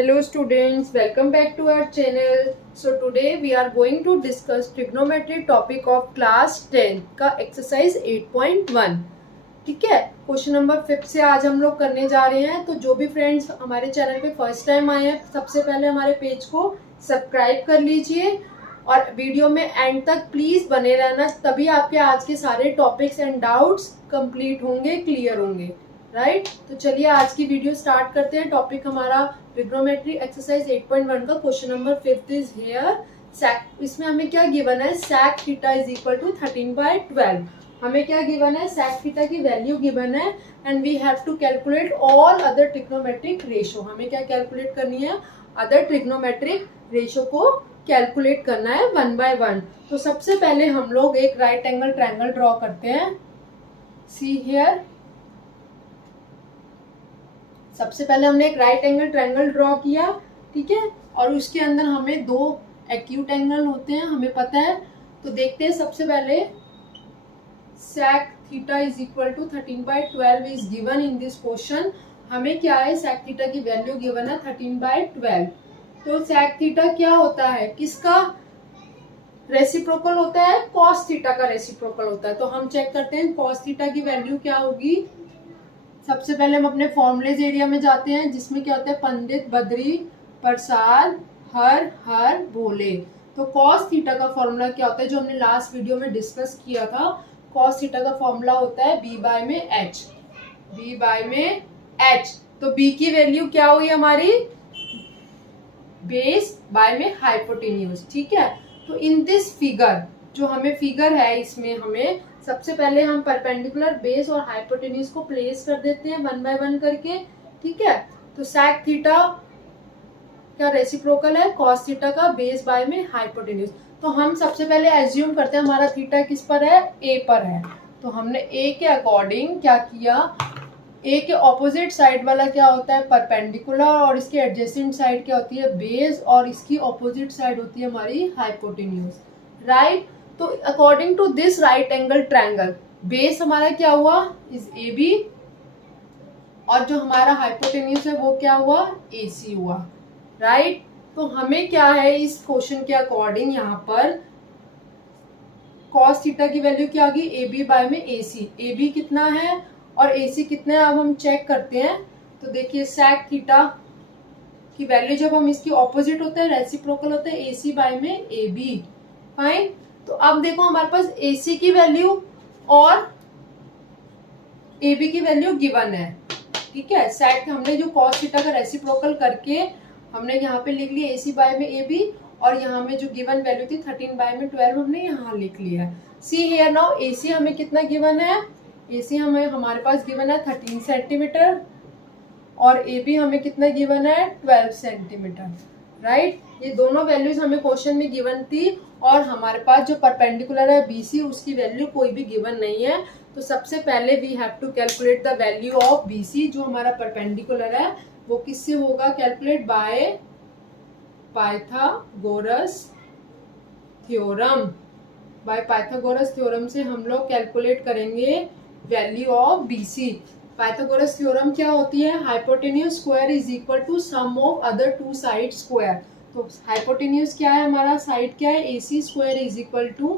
Hello students, welcome back to our channel. So today we are going to discuss trigonometry topic of class 10 का exercise 8.1. ठीक है, question number 5 से आज हम लोग करने जा रहे हैं. तो जो भी फ्रेंड्स हमारे चैनल पे फर्स्ट टाइम आए हैं, सबसे पहले हमारे पेज को सब्सक्राइब कर लीजिए और वीडियो में एंड तक प्लीज बने रहना, तभी आपके आज के सारे टॉपिक्स एंड डाउट्स कंप्लीट होंगे, क्लियर होंगे. राइट तो चलिए आज की वीडियो स्टार्ट करते हैं. टॉपिक हमारा ट्रिग्नोमेट्री एक्सरसाइज 8.1 का question number 5 is here. sec इसमें हमें क्या गिवन है, sec theta is equal to 13/12. हमें क्या गिवन है, sec थीटा की वैल्यू गिवन है and we have to calculate all other trigonometric ratio. हमें क्या कैलकुलेट करनी है, अदर ट्रिग्नोमेट्रिक रेशो को कैलकुलेट करना है 1 by 1. तो सबसे पहले हम लोग एक राइट एंगल ट्रायंगल ड्रॉ करते हैं. सी हियर, सबसे पहले हमने एक राइट एंगल ट्रायंगल ड्रॉ किया, ठीक है, और उसके अंदर हमें दो एक्यूट एंगल होते हैं, हमें पता है. तो देखते हैं सबसे पहले sec theta is equal to 13/12 is given in this question. हमें क्या है, sec थीटा की वैल्यू गिवन है 13/12. तो sec थीटा क्या होता है, किसका रेसिप्रोकल होता है, cos थीटा का रेसिप्रोकल होता है. तो हम चेक करते हैं cos थीटा की वैल्यू क्या होगी. सबसे पहले हम अपने फॉर्मूलेज एरिया में जाते हैं, जिसमें क्या होता है, पंडित, बद्री, प्रसाद, हर हर भोले. तो cos थीटा का फॉर्मूला क्या होता है, जो हमने लास्ट वीडियो में डिस्कस किया था. cos थीटा का फॉर्मूला होता है b बाय में h. b बाय में h. तो b की वैल्यू क्या हुई हमारी, बेस बाय में हाइपोटेन्यूज. ठीक है, तो इन दिस फिगर, जो हमें फिगर है इसमें हमें सबसे पहले हम परपेंडिकुलर, बेस और हाइपोटेन्यूज को प्लेस कर देते हैं 1 by 1 करके. ठीक है, तो sec थीटा का रेसिप्रोकल है cos थीटा का बेस बाय में हाइपोटेन्यूज. तो हम सबसे पहले एज्यूम करते हैं हमारा थीटा किस पर है, a पर है. तो हमने a के अकॉर्डिंग क्या किया, a के ऑपोजिट साइड वाला क्या होता है, परपेंडिकुलर, और इसके एडजेसेंट साइड क्या होती है, बेस, और इसकी ऑपोजिट साइड होती है हमारी हाइपोटेन्यूज. राइट, तो according to this right angle triangle, base हमारा क्या हुआ, इज ए बी, और जो हमारा हाइपोटेन्यूज है वो क्या हुआ, ए सी हुआ. राइट, तो हमें क्या है इस क्वेश्चन के अकॉर्डिंग यहाँ पर cos थीटा की वैल्यू क्या आ गई, ए बी बाय में ए सी. ए बी कितना है और ए सी कितना है, अब हम चेक करते हैं. तो देखिए sec थीटा की वैल्यू जब हम इसकी ऑपोजिट होता है, रेसिप्रोकल होता है, ए सी बाय में ए बी. फाइन, तो अब देखो हमारे पास AC की वैल्यू और AB की वैल्यू गिवन है. ठीक है, sec हमने जो cos थीटा का रेसिप्रोकल करके हमने यहाँ पे लिख लिया AC बाय में AB, और यहाँ में जो गिवन वैल्यू थी 13/12 हमने यहाँ लिख लिया. सी हियर नाउ, AC हमें कितना गिवन है, AC हमें हमारे पास गिवन है 13 सेंटीमीटर, और AB हमें कितना गिवन है, 12 सेंटीमीटर. राइट, ये दोनों वैल्यूज हमें क्वेश्चन में गिवन थी, और हमारे पास जो परपेंडिकुलर है BC, उसकी वैल्यू कोई भी गिवन नहीं है. तो सबसे पहले we have to calculate the value of BC, जो हमारा परपेंडिकुलर है, वो किससे होगा, calculate by Pythagoras theorem. By Pythagoras theorem से हम लोग कैलकुलेट करेंगे value of BC. Pythagoras theorem क्या होती है, hypotenuse square is equal to sum of other two side square. तो हाइपोटेन्यूज क्या है, हमारा साइड क्या है, AC square is equal to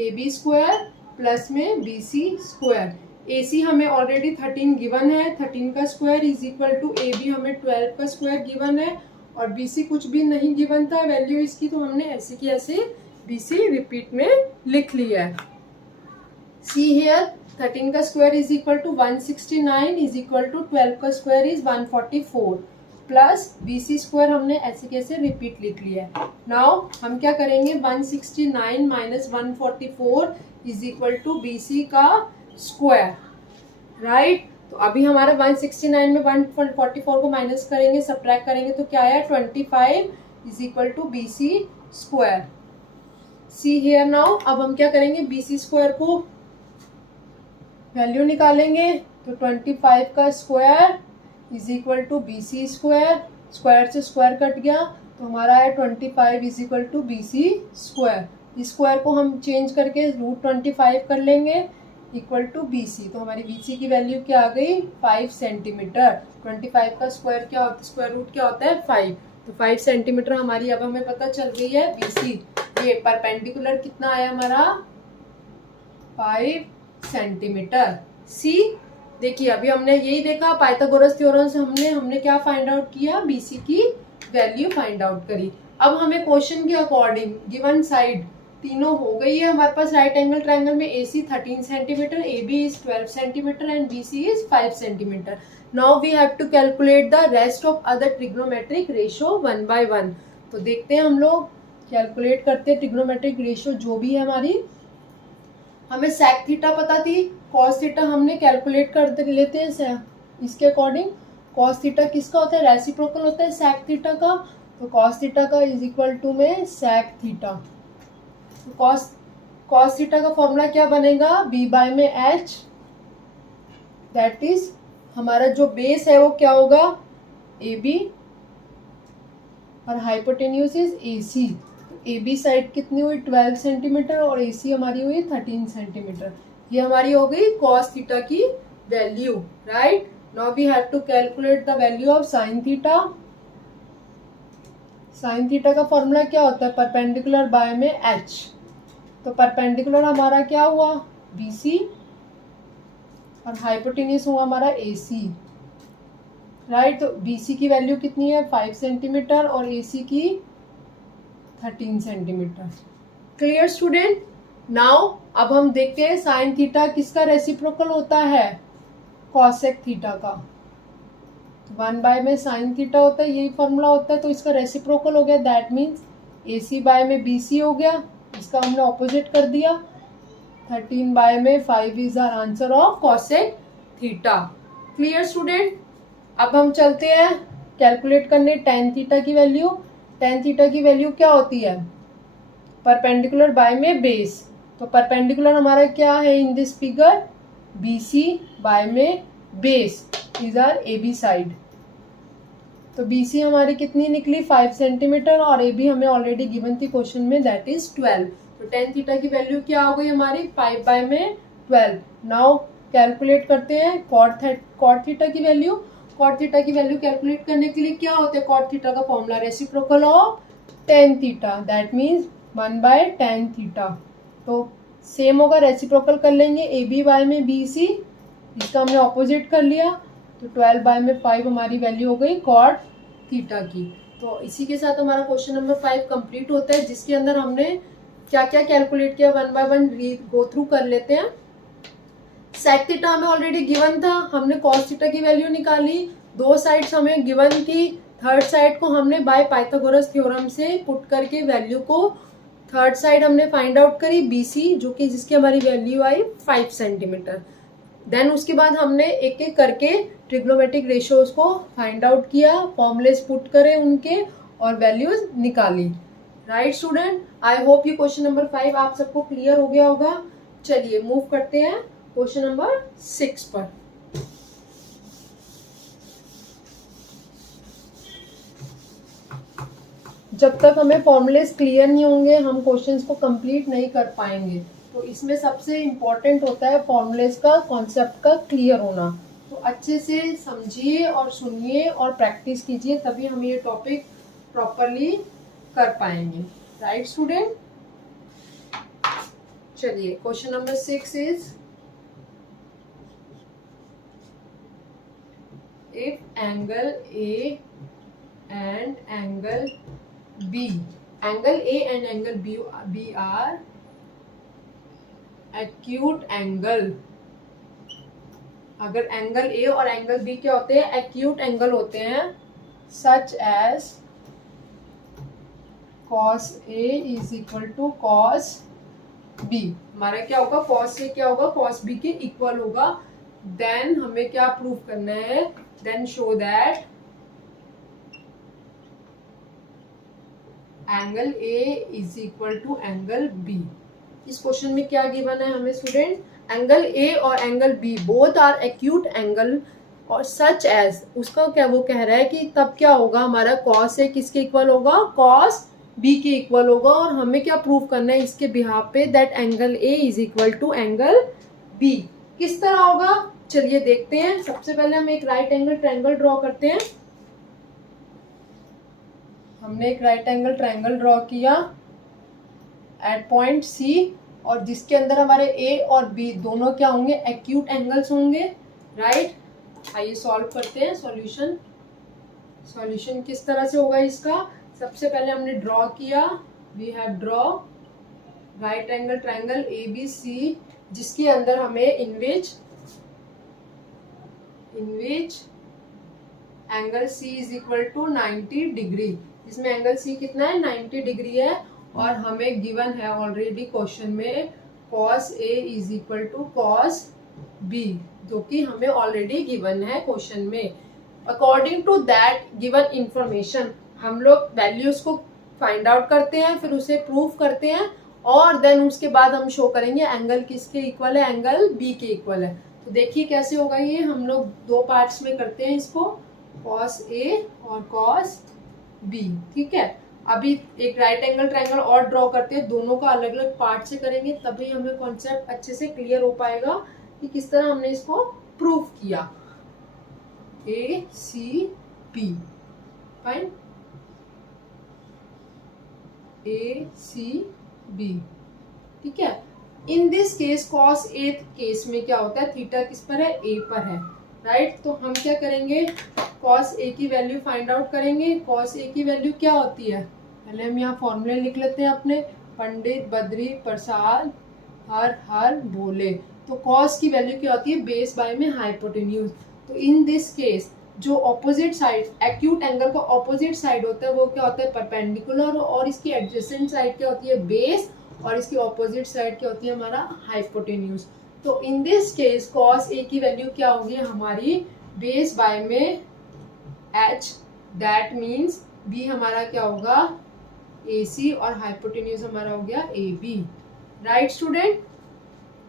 AB square plus में BC स्क्वायर. AC हमें ऑलरेडी 13 गिवन है, 13 का square is equal to AB हमें 12 का स्क्वायर गिवन है, और BC कुछ भी नहीं गिवन था वैल्यू इसकी, तो हमने ऐसे की ऐसे BC रिपीट में लिख लिया है. सी हियर, 13 का square is equal to 169 is equal to 12 का square is 144 plus BC square हमने ऐसे कैसे रिपीट लिख लिया है. नाउ हम क्या करेंगे, 169 minus 144 is equal to BC का स्क्वायर. राइट, तो अभी हमारा 169 में 144 को माइनस करेंगे, सब्ट्रैक्ट करेंगे, तो क्या है, 25 is equal to BC square. See here now, अब हम क्या करेंगे, BC स्क्वायर को वैल्यू निकालेंगे. तो 25 का square is equal to BC square, square से स्क्वायर कट गया, तो हमारा है 25 is equal to BC square. इस स्क्वायर को हम चेंज करके √25 कर लेंगे. Equal to BC। तो हमारी BC की वैल्यू क्या आ गई 5 सेंटीमीटर। 25 का स्क्वायर रूट क्या होता है 5। तो 5 सेंटीमीटर हमारी अब हमें पता चल गई है BC। ये परपेंडिकुलर कितना आया हमारा 5 सेंटीमीटर। सी देखिए अभी हमने यही देखा पाइथागोरस थ्योरम से हमने क्या फाइंड आउट किया BC की वैल्यू फाइंड आउट करी। अब हमें क्वेश्चन के अकॉर्डिंग गिवन साइड तीनों हो गई है हमारे पास। राइट एंगल ट्रायंगल में AC 13 centimetre, AB is 12 centimetre and BC is 5 centimetre. Now we have to calculate the rest of other trigonometric ratio one by one. तो देखते हैं हम लोग कैलकुलेट करते हैं ट्रिग्नोमेट्रिक रेशियो जो भी है हमारी। हमें सेक थीटा पता थी, कॉस थीटा हमने कैलकुलेट कर लेते हैं इसके अकॉर्डिंग। कॉस थीटा किसका होता है रेसिप्रोकल होता है सेक थीटा का। तो कॉस थीटा का इज इक्वल टू में सेक थीटा। कॉस थीटा का फॉर्मूला क्या बनेगा B बाय में H, दैट इज हमारा जो बेस है वो क्या होगा AB और hypotenuse is AC। AB side कितनी हुई 12 सेंटीमीटर और AC हमारी हुई 13 सेंटीमीटर। ये हमारी हो गई कॉस थीटा की value. Right now we have to calculate the value of sine theta. Sine theta का फॉर्मूला क्या होता है परपेंडिकुलर बाय में H। तो परपेंडिकुलर हमारा क्या हुआ BC और हाइपोटेन्यूज हुआ हमारा AC। राइट तो BC की वैल्यू कितनी है 5 सेंटीमीटर और AC की 13 सेंटीमीटर। Clear student. नाउ अब हम देखते हैं साइन थीटा किसका रेसिप्रोकल होता है कॉसेक थीटा का। 1 बाय में साइन थीटा होता है, यही फॉर्मूला होता है। तो इसका रेसिप्रोकल हो गया दैट मीन्स AC बाय में BC हो गया, इसका हमने ऑपोजिट कर दिया। 13 बाय में 5 is our answer of cosec theta. Clear student. अब हम चलते हैं कैलकुलेट करने टेन थीटा की वैल्यू। टेन थीटा की वैल्यू क्या होती है परपेंडिकुलर बाय में बेस। तो परपेंडिकुलर हमारा क्या है in this figure BC by में base is our AB side. तो BC हमारी कितनी निकली 5 सेंटीमीटर और AB हमें ऑलरेडी गिवन थी क्वेश्चन में दैट इज 12। तो टेन थीटा की वैल्यू क्या हो गई हमारी 5 बाय में 12। नाउ कैलकुलेट करते हैं कॉट थीटा की वैल्यू। कॉट थीटा की वैल्यू कैलकुलेट करने के लिए क्या होता है कॉट थीटा का formula reciprocal of tan theta that means 1 by tan theta. तो सेम होगा रेसिप्रोकल कर लेंगे AB बाय में BC, इसका हमने ऑपोजिट कर लिया। तो 12 बाय में 5 हमारी वैल्यू हो गई कॉट थीटा की। तो इसी के साथ हमारा क्वेश्चन नंबर 5 कंप्लीट होता है जिसके अंदर हमने क्या क्या कैलकुलेट किया one by one go through कर लेते हैं। सेक थीटा हमें ऑलरेडी गिवन था, हमने कॉस थीटा की वैल्यू निकाली। दो साइड्स हमें गिवन थी, थर्ड साइड को हमने बाय पाइथागोरस थ्योरम से पुट करके वैल्यू को थर्ड साइड हमने फाइंड आउट करी BC जो कि जिसकी हमारी वैल्यू आई 5 सेंटीमीटर। देन उसके बाद हमने एक एक करके ट्रिग्नोमेट्रिक रेशियोज को फाइंड आउट किया, फॉर्मूलेस पुट करे उनके और वैल्यूज निकाली। राइट स्टूडेंट, आई होप ये क्वेश्चन नंबर 5 आप सबको क्लियर हो गया होगा। चलिए मूव करते हैं क्वेश्चन नंबर 6 पर। जब तक हमें फॉर्मूलेस क्लियर नहीं होंगे हम क्वेश्चंस को कंप्लीट नहीं कर पाएंगे। तो इसमें सबसे इम्पोर्टेंट होता है फॉर्मूलेस का कॉन्सेप्ट का क्लियर होना। तो अच्छे से समझिए और सुनिए और प्रैक्टिस कीजिए तभी हम ये टॉपिक प्रॉपरली कर पाएंगे। Right student. चलिए question number 6 is if angle A and angle B, angle A and angle B are acute angle। अगर एंगल A और एंगल B क्या होते हैं एक्यूट एंगल होते हैं such as cos A is equal to cos B। हमारा क्या होगा cos A क्या होगा cos B के इक्वल होगा। देन हमें क्या प्रूव करना है then show that angle A is equal to angle B। इस क्वेश्चन में क्या गिवन है हमें स्टूडेंट एंगल A और angle B both are acute angle और सच एज उसका क्या वो कह रहा है कि तब क्या होगा हमारा cos A किसके इक्वल होगा cos B के इक्वल होगा। और हमें क्या प्रूव करना है इसके बिहाफ पे that angle A is equal to angle B किस तरह होगा, चलिए देखते हैं। सबसे पहले हम एक राइट एंगल ट्रायंगल ड्रॉ करते हैं। हमने एक राइट एंगल ट्रायंगल ड्रॉ किया एट पॉइंट सी, और जिसके अंदर हमारे ए और बी दोनों क्या होंगे, एक्यूट एंगल्स होंगे, राइट। आइए सॉल्व करते हैं। सॉल्यूशन किस तरह से होगा इसका, सबसे पहले हमने ड्रॉ किया, we have draw right angle triangle A B C, जिसके अंदर हमें in which angle C is equal to 90 degree, जिसमें एंगल सी कितना है, 90 डिग्री है। और हमें गिवन है ऑलरेडी क्वेश्चन में cos A is equal to cos B, जो कि हमें ऑलरेडी गिवन है क्वेश्चन में। According to that given information हम लोग वैल्यूज को फाइंड आउट करते हैं, फिर उसे प्रूव करते हैं, और देन उसके बाद हम शो करेंगे एंगल किसके इक्वल है, एंगल बी के इक्वल है। तो देखिए कैसे होगा ये, हम लोग दो पार्ट्स में करते हैं इसको, cos A और cos B, ठीक है। अभी एक राइट एंगल ट्रायंगल और ड्रॉ करते हैं, दोनों का अलग अलग पार्ट से करेंगे, तभी हमें कॉन्सेप्ट अच्छे से क्लियर हो पाएगा कि किस तरह हमने इसको प्रूव किया। A C B, fine, A C B, ठीक है। In this case cos A case में क्या होता है, थीटा किस पर है, A पर है, राइट। तो हम क्या करेंगे, cos A की वैल्यू फाइंड आउट करेंगे। cos A की वैल्यू क्या होती है, पहले हम यहाँ फॉर्मूले लिख लेते हैं अपने, पंडित बद्री प्रसाद हर बोले। तो cos की वैल्यू क्या होती है, बेस बाय में हाइपोटेन्यूज। तो इन दिस केस जो ऑपोजिट साइड, एक्यूट एंगल का ऑपोजिट साइड होता है वो क्या होता है, परपेंडिकुलर, और इसकी एडजेसेंट साइड क्या होती है, बेस, और इसकी ऑपोजिट साइड क्या होती है, हमारा हाइपोटेन्यूज। तो in this case cos A की वैल्यू क्या होगी हमारी, बेस बाय में h, दैट मीन्स b हमारा क्या होगा, AC, और हाइपोटेन्यूज हमारा हो गया AB, right student.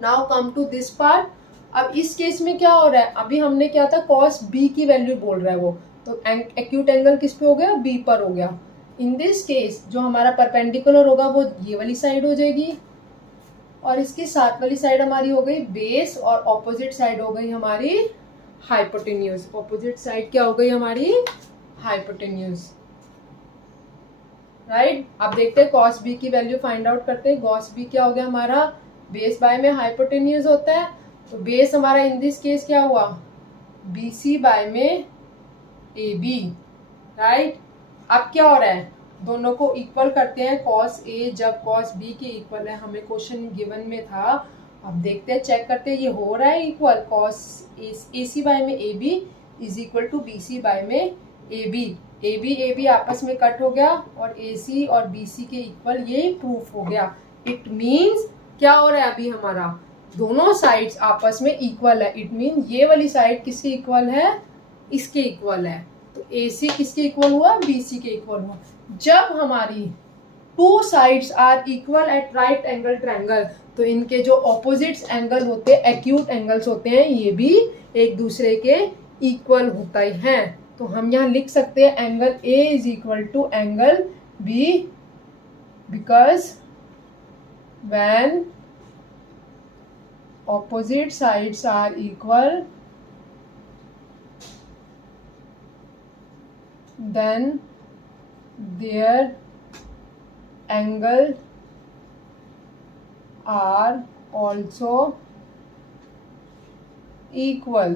Now come to this part. अब इस केस में क्या हो रहा है, अभी हमने क्या था, cos B की वैल्यू बोल रहा है वो, तो एक्यूट एंगल किस पे हो गया, B पर हो गया। इन दिस केस जो हमारा परपेंडिकुलर होगा वो ये वाली साइड हो जाएगी, और इसकी साथ वाली साइड हमारी हो गई बेस, और ऑपोजिट साइड हो गई हमारी हाइपोटेन्यूज। ऑपोजिट साइड क्या हो गई हमारी, हाइपोटेन्यूज, राइट। अब देखते हैं cos B की वैल्यू फाइंड आउट करते हैं। cos B क्या हो गया हमारा, बेस बाय में हाइपोटेन्यूज होता है, तो बेस हमारा इन दिस केस क्या हुआ, BC बाय में AB, राइट। अब क्या हो रहा है, दोनों को इक्वल करते हैं, cos A जब cos B के इक्वल है, हमें क्वेश्चन गिवन में था। अब देखते हैं, चेक करते हैं ये हो रहा है इक्वल, cos AC बाय में AB is equal to BC by में AB आपस में कट हो गया, और AC और BC के इक्वल ये प्रूफ हो गया। इट मीन्स क्या हो रहा है, अभी हमारा दोनों साइड्स आपस में इक्वल है। इट मीन ये वाली साइड किसके इक्वल है, इसके इक्वल है। तो AC किसके इक्वल हुआ, BC के इक्वल हुआ। जब हमारी two sides are equal at right angle triangle, तो इनके जो ऑपोजिट्स एंगल होते हैं, एक्यूट एंगल्स होते हैं, ये भी एक दूसरे के इक्वल होते हैं। तो हम यहाँ लिख सकते हैं angle A is equal to angle B, because when opposite sides are equal, then their angle are also equal.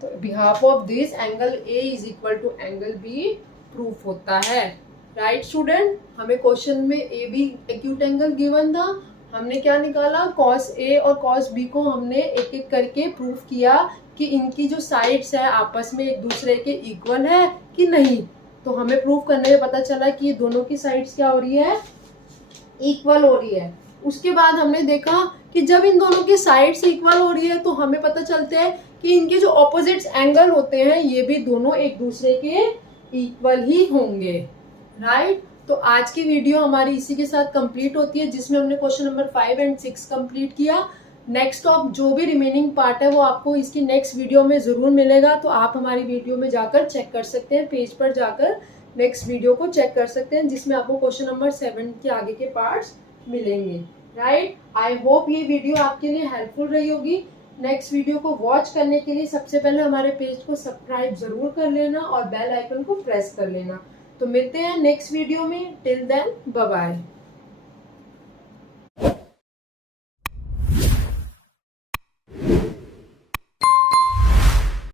तो behalf of this angle A is equal to angle B proof होता है, राइट स्टूडेंट। हमें question में A B acute angle given था, हमने क्या निकाला, cos A और cos B को हमने एक एक करके प्रूफ किया कि इनकी जो साइड्स है आपस में एक दूसरे के इक्वल है कि नहीं। तो हमें प्रूफ करने में पता चला कि ये दोनों की साइड्स क्या हो रही है, इक्वल हो रही है। उसके बाद हमने देखा कि जब इन दोनों की साइड्स इक्वल हो रही है तो हमें पता चलता है कि इनके जो ऑपोजिट्स एंगल होते हैं ये भी दोनों एक दूसरे के इक्वल ही होंगे, राइट। तो आज की वीडियो हमारी इसी के साथ कंप्लीट होती है, जिसमें हमने क्वेश्चन नंबर 5 और 6 कंप्लीट किया। नेक्स्ट ऑफ जो भी रिमेनिंग पार्ट है वो आपको इसकी नेक्स्ट वीडियो में जरूर मिलेगा, तो आप हमारी वीडियो में जाकर चेक कर सकते हैं, पेज पर जाकर नेक्स्ट वीडियो को चेक कर सकते हैं, जिसमें आपको क्वेश्चन नंबर 7 के आगे के पार्ट्स मिलेंगे। राइट। आई होप ये वीडियो आपके लिए हेल्पफुल रही होगी। नेक्स्ट वीडियो को वॉच करने के लिए सबसे पहले हमारे पेज को सब्सक्राइब जरूर कर लेना और बेल आइकन को प्रेस कर लेना। तो मिलते हैं नेक्स्ट वीडियो में। Till then bye bye.